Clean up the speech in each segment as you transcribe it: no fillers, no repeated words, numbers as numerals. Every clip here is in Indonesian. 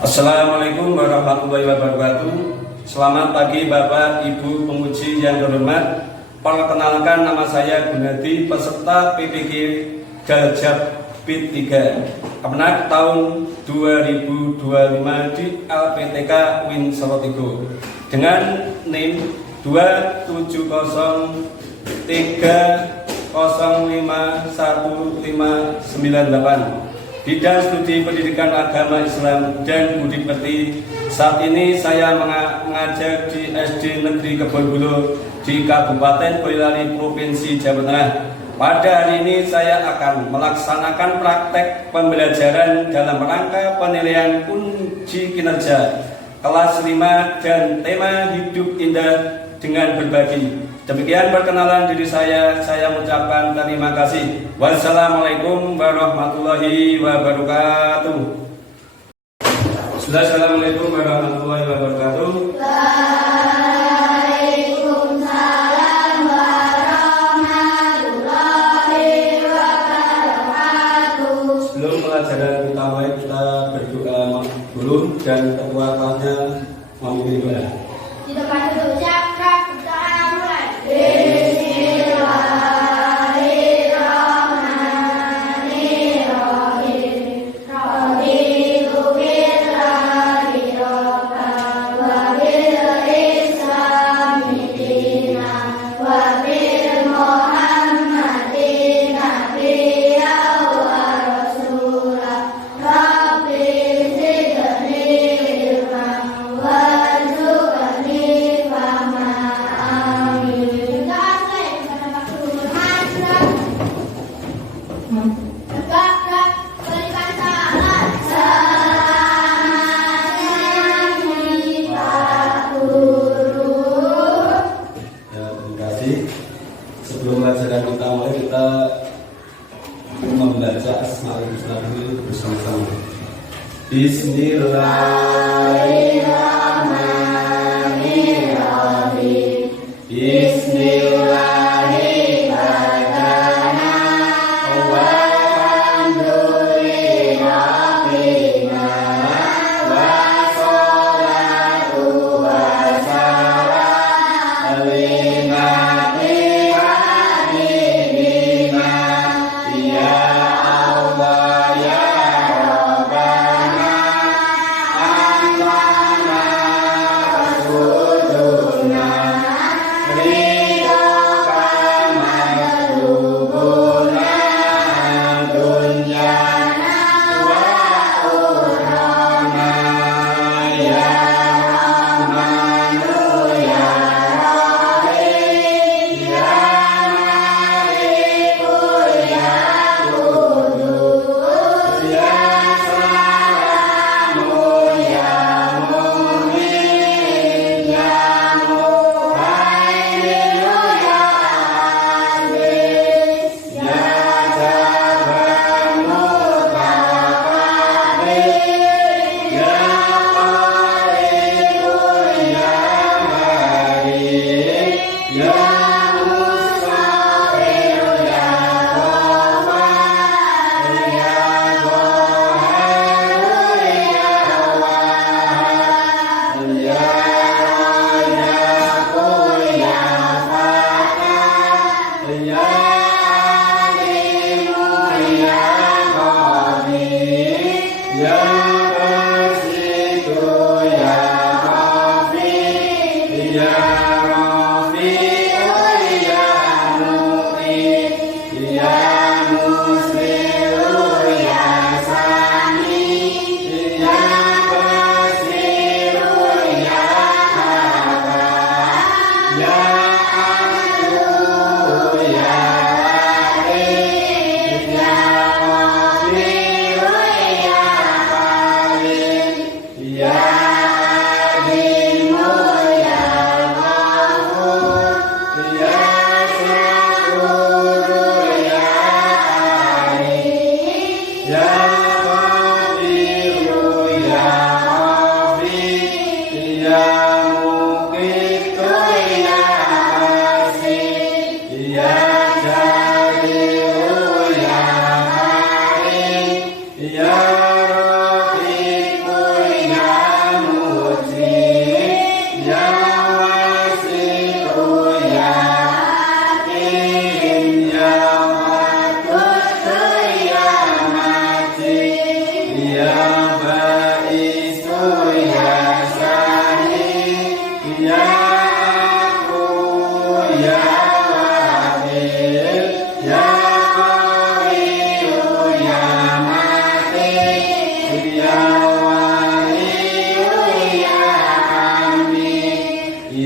Assalamualaikum warahmatullahi wabarakatuh. Selamat pagi Bapak Ibu pemuji yang terhormat. Perkenalkan, nama saya Gunadi, peserta PPG Galjab Bid 3 Kemenak tahun 2025 di LPTK Win Sorotigo dengan NIM 27030515198. Bidang studi pendidikan agama Islam dan budi pekerti. Saat ini saya mengajar di SD Negeri Kebonbulu di Kabupaten Boyolali, Provinsi Jawa Tengah. Pada hari ini saya akan melaksanakan praktek pembelajaran dalam rangka penilaian uji kinerja kelas 5 dan tema hidup indah dengan berbagi. Demikian perkenalan diri saya mengucapkan terima kasih. Wassalamualaikum warahmatullahi wabarakatuh. Assalamualaikum warahmatullahi wabarakatuh. Waalaikumsalam warahmatullahi wabarakatuh. Sebelum pelajaran utama kita berdoa dulu dan ketua kelasnya memimpin doa. Di depan duduk siapa? Kita mulai. Sebelum pelajaran kita mulai, kita membaca Asmaul Husna bersama-sama. Bismillahirrahmanirrahim.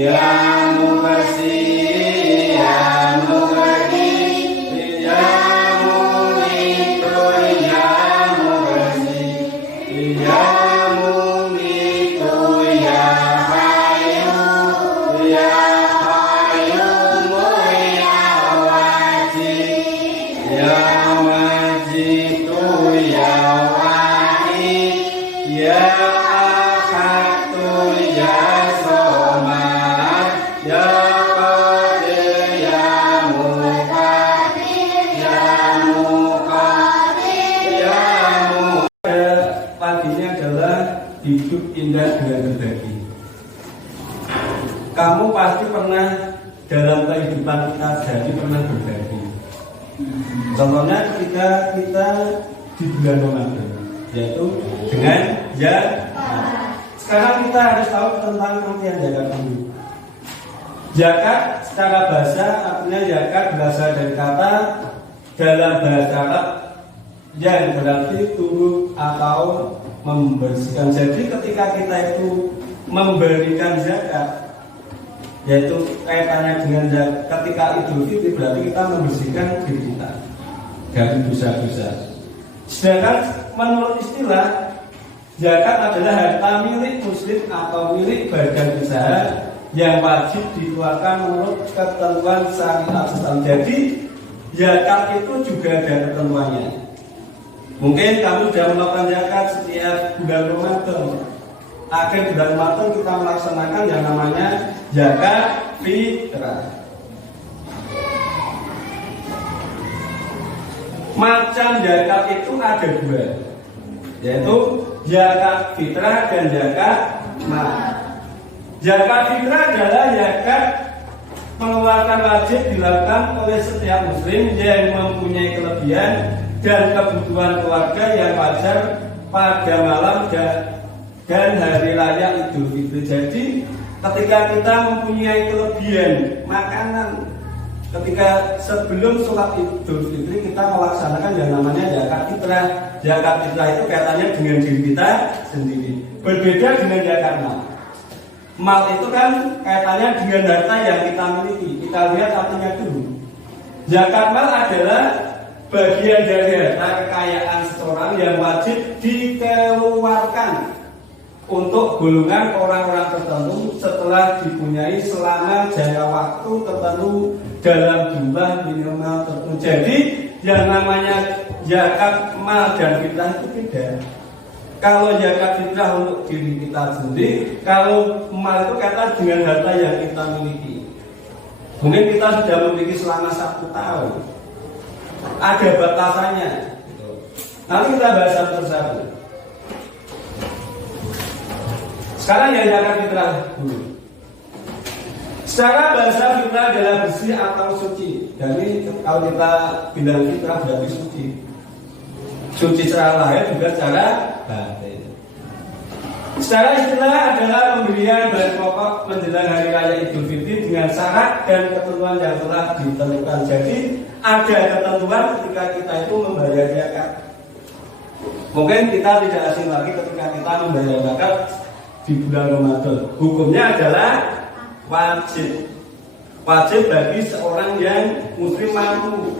ya muqsi, ya muqdi, ya mumitu, ya muqsi, ya mumitu, ya hayyu, ya qayyum, ya wajid, ya wajidu, ya wahid, ya ahadu, ya somad, ya qadir, ya muqaddir, ya muqaddir, ya muqaddir. Paginya adalah hidup indah dengan berbagi. Kamu pasti pernah dalam kehidupan kita jadi pernah berbagi. Contohnya ketika kita di bulan Ramadan, yaitu dengan zakat. Sekarang kita harus tahu tentang pengertian zakat dulu. Zakat secara bahasa artinya zakat berasal dari kata dalam bahasa Arab yang berarti turut atau membersihkan. Jadi ketika kita itu memberikan zakat, yaitu kaitannya dengan zakat, ketika Idul Fitri berarti kita membersihkan diri kita dari dosa-dosa. Sedangkan menurut istilah zakat adalah harta milik muslim atau milik badan usaha yang wajib dikeluarkan menurut ketentuan syariat Islam. Jadi zakat itu juga ada ketentuannya. Mungkin kamu sudah melakukan zakat setiap bulan Ramadan. Akhir bulan Ramadan kita melaksanakan yang namanya zakat fitrah. Macam zakat itu ada dua, yaitu zakat fitrah dan zakat mal. Zakat fitrah adalah zakat pengeluaran wajib dilakukan oleh setiap muslim yang mempunyai kelebihan dan kebutuhan keluarga yang wajar pada malam dan hari raya Idul Fitri. Jadi ketika kita mempunyai kelebihan makanan, ketika sebelum sholat Idul Fitri kita melaksanakan yang namanya zakat fitrah. Zakat fitrah itu kaitannya dengan diri kita sendiri. Berbeda dengan zakat mal. Mal itu kan kaitannya dengan harta yang kita miliki. Kita lihat artinya dulu. Zakat mal adalah bagian dari harta kekayaan seseorang yang wajib dikeluarkan untuk golongan orang-orang tertentu setelah dipunyai selama jangka waktu tertentu dalam jumlah minimal tertentu. Jadi yang namanya zakat mal dan fitrah itu beda. Kalau zakat fitrah untuk diri kita sendiri, kalau mal itu kata dengan harta yang kita miliki. Mungkin kita sudah memiliki selama 1 tahun. Ada batasannya. Nanti kita bahas satu-satu. Sekarang yang zakat fitrah dulu. Secara bahasa fitrah adalah bersih atau suci. Jadi kalau kita bilang fitrah berarti suci. Suci secara lahir juga secara batin. Secara istilah adalah pemberian bahan pokok menjelang hari raya Idul Fitri dengan syarat dan ketentuan yang telah ditentukan. Jadi ada ketentuan ketika kita itu membayar zakat. Mungkin kita tidak asing lagi ketika kita membayar zakat di bulan Ramadan. Hukumnya adalah wajib. Wajib bagi seorang yang muslim mampu.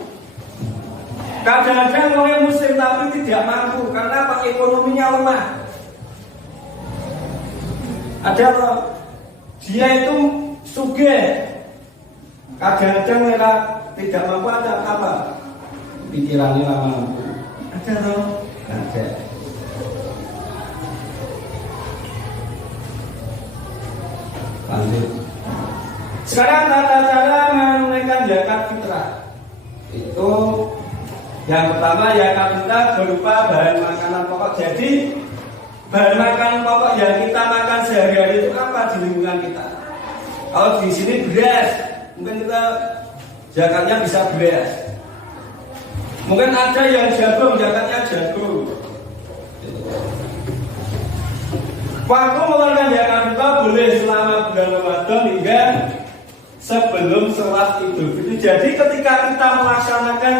Kadang-kadang orang muslim tapi tidak mampu karena apa? Ekonominya lemah. Ada loh, dia itu sugih. Kadang-kadang mereka tidak mampu, ada apa? Pikirannya mampu. Ada loh, ada. Lanjut. Sekarang tata cara menunaikan zakat fitrah. Itu yang pertama zakat fitrah berupa bahan makanan pokok. Jadi bahan makanan pokok yang kita makan sehari-hari itu apa di lingkungan kita? Kalau di sini beras, mungkin kita zakatnya bisa beras. Mungkin ada yang jagung, zakatnya jagung. Waktu mengeluarkan zakat fitrah boleh selama bulan Ramadan hingga sebelum sholat Idul Fitri. Jadi ketika kita melaksanakan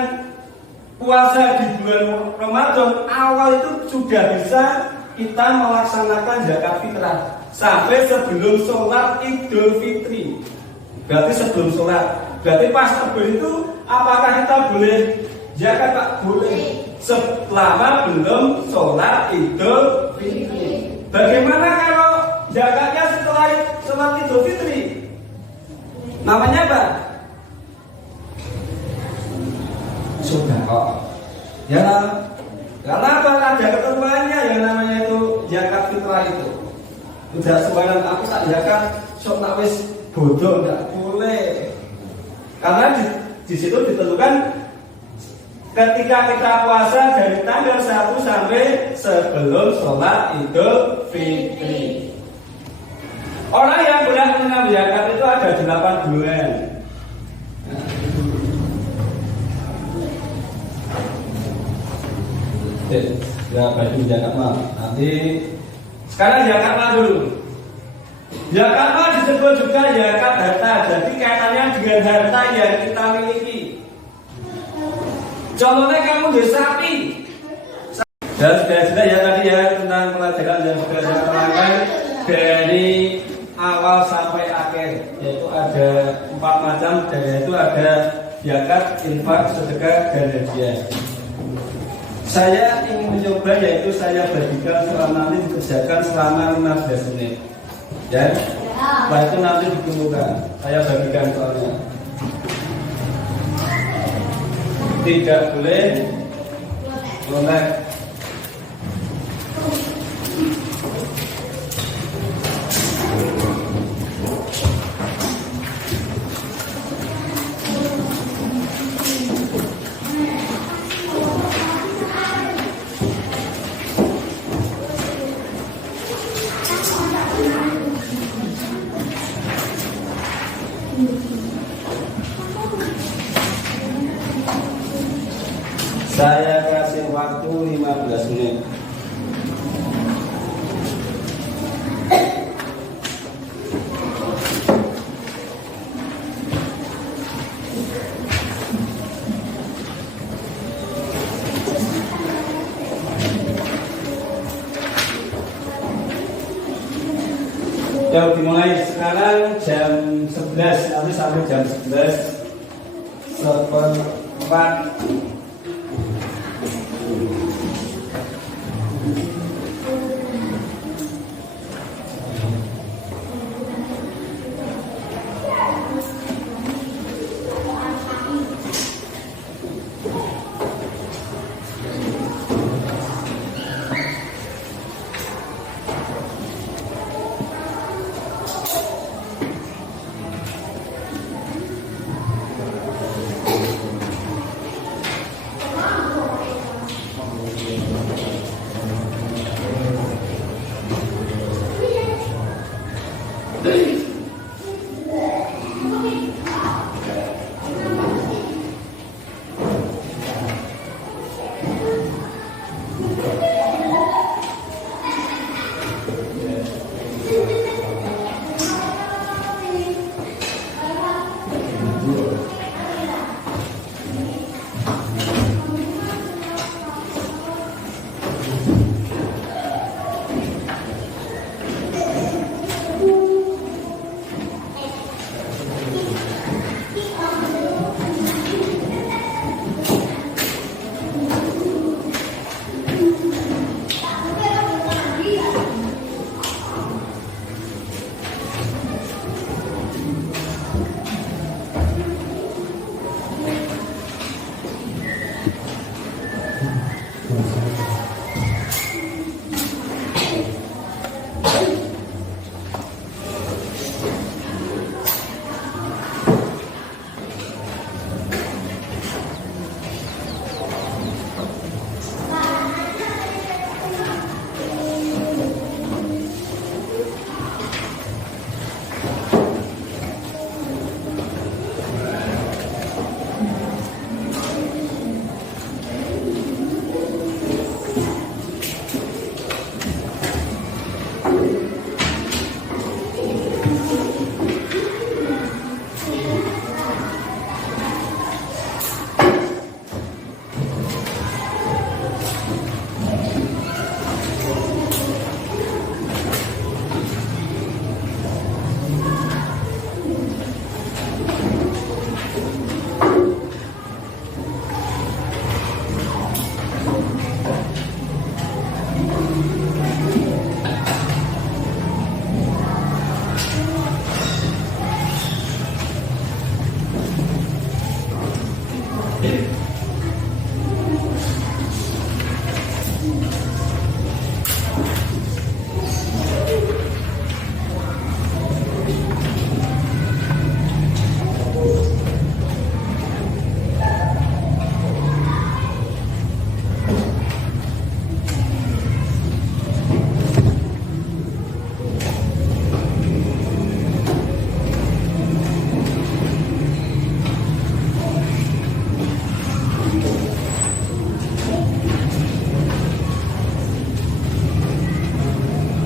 puasa di bulan Ramadan awal itu sudah bisa kita melaksanakan zakat fitrah sampai sebelum sholat Idul Fitri. Berarti sebelum sholat. Berarti pas tebel itu apakah kita boleh zakat? Tak boleh. Selama belum sholat Idul Fitri. Bagaimana kalau zakatnya setelah sholat Idul Fitri? Namanya apa? Sedekah. Ya, karena apa? Ada ketentuannya yang namanya itu zakat fitrah itu. Tidak sembarang aku tak zakat, sok nak wis bodoh, tidak boleh. Karena di situ ditentukan ketika kita puasa dari tanggal 1 sampai sebelum sholat Idul Fitri. Orang yang boleh mengambil zakat itu ada 8 bulan. Ya, bagi zakat mal. Nanti sekarang zakat mal dulu. Zakat mal disebut juga zakat harta. Jadi kaitannya dengan harta yang kita miliki. Contohnya kamu di sapi. Dan sudah ya tadi ya tentang pelajaran yang sudah saya terangkan dari awal sampai akhir, yaitu ada 4 macam, dan yaitu ada zakat, infak, sedekah, dan hadiah. Saya ingin mencoba, yaitu saya bagikan selama nanti dikerjakan selama 15 menit. Ya, setelah itu nanti dikumpulkan. Saya bagikan soalnya. Tidak boleh melek. Saya kasih waktu 15 menit. Kita dimulai sekarang jam 11, nanti sampai jam 11:04.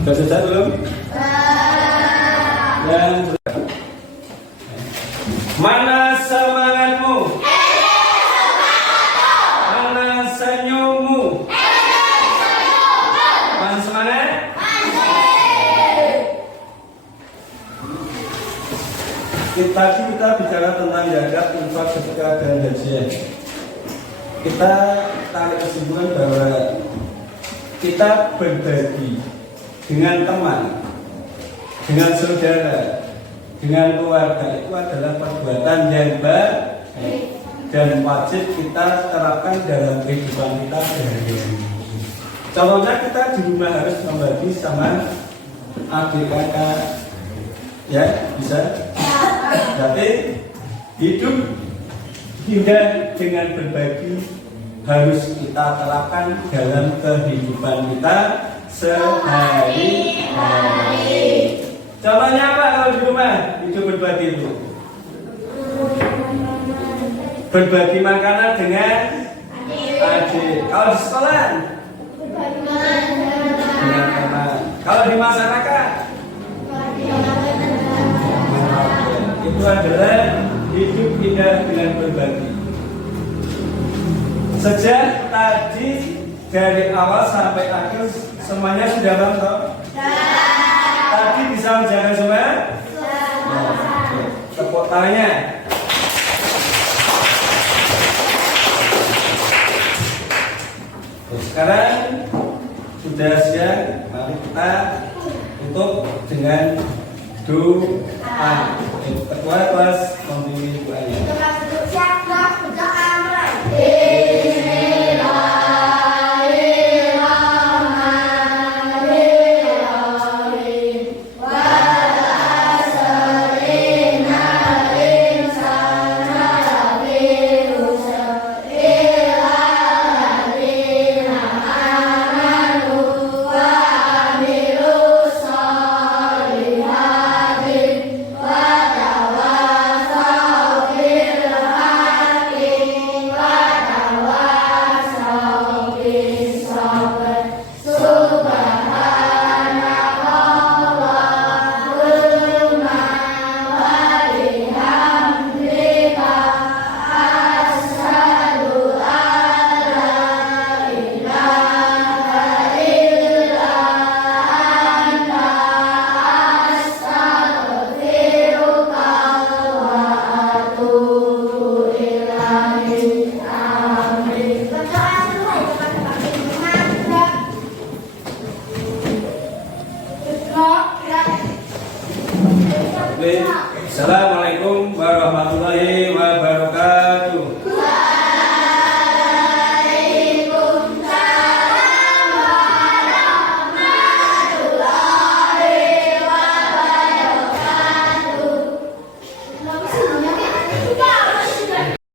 Sudah selesai belum? Yang mana semangatmu? Mana senyummu? Mana semangat? Kita bicara tentang zakat, infak, sedekah dan haji. Kita tarik kesimpulan bahwa kita berbagi dengan teman, dengan saudara, dengan keluarga itu adalah perbuatan yang baik dan wajib kita terapkan dalam kehidupan kita sehari-hari. Contohnya kita di rumah harus membagi sama adik kakak, ya bisa. Tapi hidup indah dengan berbagi harus kita terapkan dalam kehidupan kita sehari-hari. Contohnya apa kalau di rumah hidup berbagi itu? Berbagi makanan dengan adik. Kalau di sekolah dengan teman. Kalau di masyarakat itu adalah hidup indah dengan berbagi. Sejak tadi dari awal sampai akhir semuanya sudah paham? Tadi bisa menjaga semua? Tepuk tangannya. Sekarang sudah siap, mari kita tutup dengan doa. Ketua kelas membimbing doanya. Kelas duduk siap, kelas berdoa mulai. Assalamualaikum.